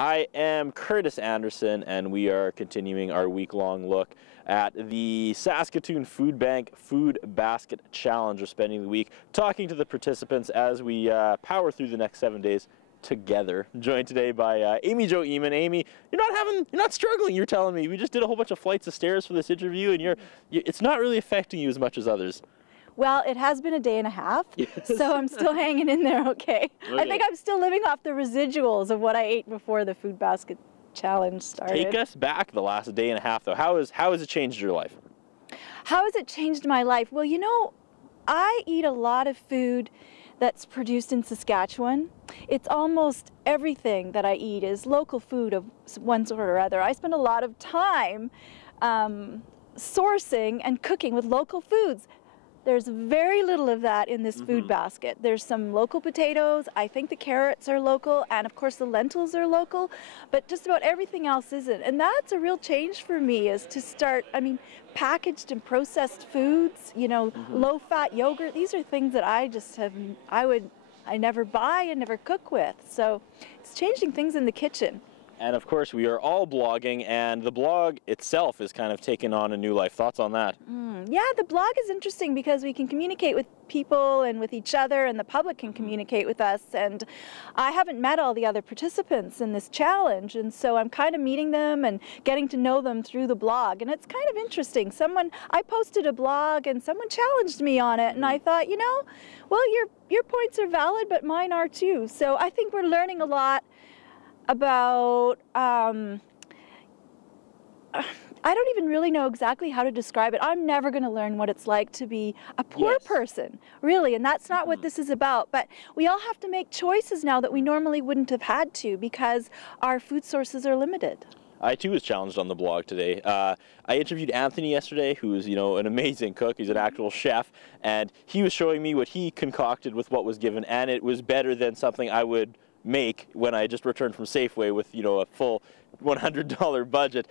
I am Curtis Anderson, and we are continuing our week-long look at the Saskatoon Foodbank Food Basket Challenge. We're spending the week talking to the participants as we power through the next 7 days together. Joined today by Amy Jo Eamon. Amy, you're not struggling. You're telling me we just did a whole bunch of flights of stairs for this interview, and it's not really affecting you as much as others. Well, it has been a day and a half, Yes. so I'm still hanging in there, okay? I think I'm still living off the residuals of what I ate before the Food Basket Challenge started. Take us back the last day and a half, though. How has it changed your life? How has it changed my life? Well, I eat a lot of food that's produced in Saskatchewan. It's almost everything that I eat is local food of one sort or other. I spend a lot of time sourcing and cooking with local foods. There's very little of that in this food basket. There's some local potatoes, I think the carrots are local, and of course the lentils are local, but just about everything else isn't. And that's a real change for me, is to start, packaged and processed foods, low-fat yogurt. These are things that I never buy and never cook with. So it's changing things in the kitchen. And of course, we are all blogging, and the blog itself is kind of taken on a new life. Thoughts on that? Yeah, the blog is interesting because we can communicate with people and with each other, and the public can communicate with us. And I haven't met all the other participants in this challenge, and so I'm kind of meeting them and getting to know them through the blog. And it's kind of interesting. I posted a blog, and someone challenged me on it, and I thought, well, your points are valid, but mine are too. So I think we're learning a lot about, I don't even really know exactly how to describe it. I'm never going to learn what it's like to be a poor person, really, and that's not what this is about. But we all have to make choices now that we normally wouldn't have had to because our food sources are limited. I too was challenged on the blog today. I interviewed Anthony yesterday, who's an amazing cook. He's an actual chef, and he was showing me what he concocted with what was given, and it was better than something I would make when I just returned from Safeway with a full $100 budget.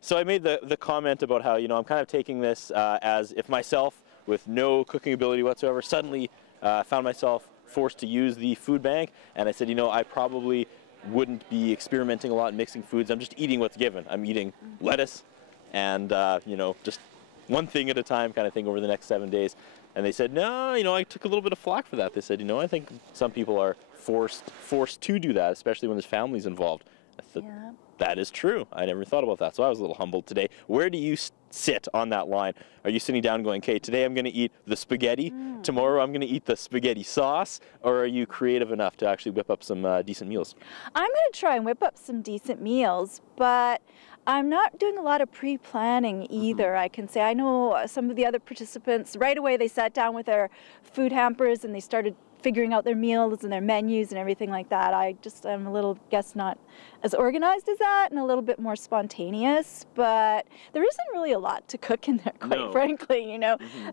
So I made the comment about how I'm kind of taking this as if myself, with no cooking ability whatsoever, suddenly found myself forced to use the food bank, and I said I probably wouldn't be experimenting a lot and mixing foods. I'm just eating what's given. I'm eating lettuce and just one thing at a time kind of thing over the next 7 days. And they said, no, I took a little bit of flack for that. They said, I think some people are forced to do that, especially when there's families involved. I said, yeah. That is true. I never thought about that, so I was a little humbled today. Where do you sit on that line? Are you sitting down going, okay, today I'm going to eat the spaghetti, tomorrow I'm going to eat the spaghetti sauce, or are you creative enough to actually whip up some decent meals? I'm going to try and whip up some decent meals, but I'm not doing a lot of pre-planning either, I can say. I know some of the other participants, right away they sat down with their food hampers and they started figuring out their meals and their menus and everything like that. I'm a little, not as organized as that and a little bit more spontaneous, but there isn't really a lot to cook in there, quite frankly,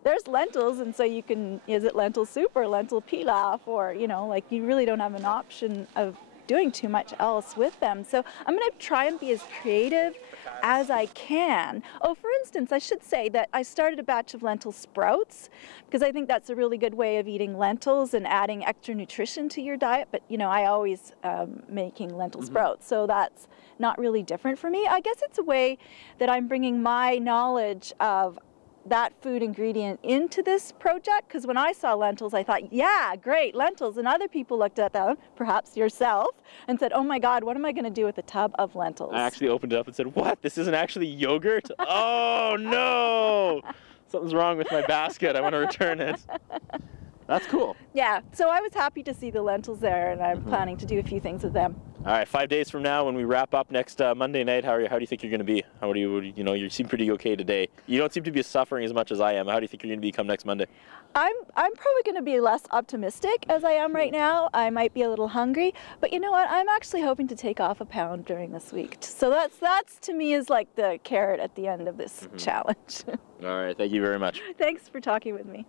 There's lentils, and so you can, is it lentil soup or lentil pilaf, or, you really don't have an option of doing too much else with them. So I'm going to try and be as creative as I can. Oh, for instance, I should say that I started a batch of lentil sprouts because I think that's a really good way of eating lentils and adding extra nutrition to your diet. But, I always making lentil sprouts, so that's not really different for me. I guess it's a way that I'm bringing my knowledge of that food ingredient into this project, because when I saw lentils I thought, yeah, great, lentils, and other people looked at them, perhaps yourself, and said, oh my god, what am I going to do with a tub of lentils? I actually opened it up and said, what, this isn't actually yogurt? Oh no, something's wrong with my basket, I want to return it. That's cool. Yeah, so I was happy to see the lentils there, and I'm planning to do a few things with them. All right, 5 days from now, when we wrap up next Monday night, how do you think you're going to be? You seem pretty okay today. You don't seem to be suffering as much as I am. How do you think you're going to be come next Monday? I'm probably going to be less optimistic as I am right now. I might be a little hungry, but you know what? I'm actually hoping to take off a pound during this week. So that's to me is like the carrot at the end of this challenge. All right, thank you very much. Thanks for talking with me.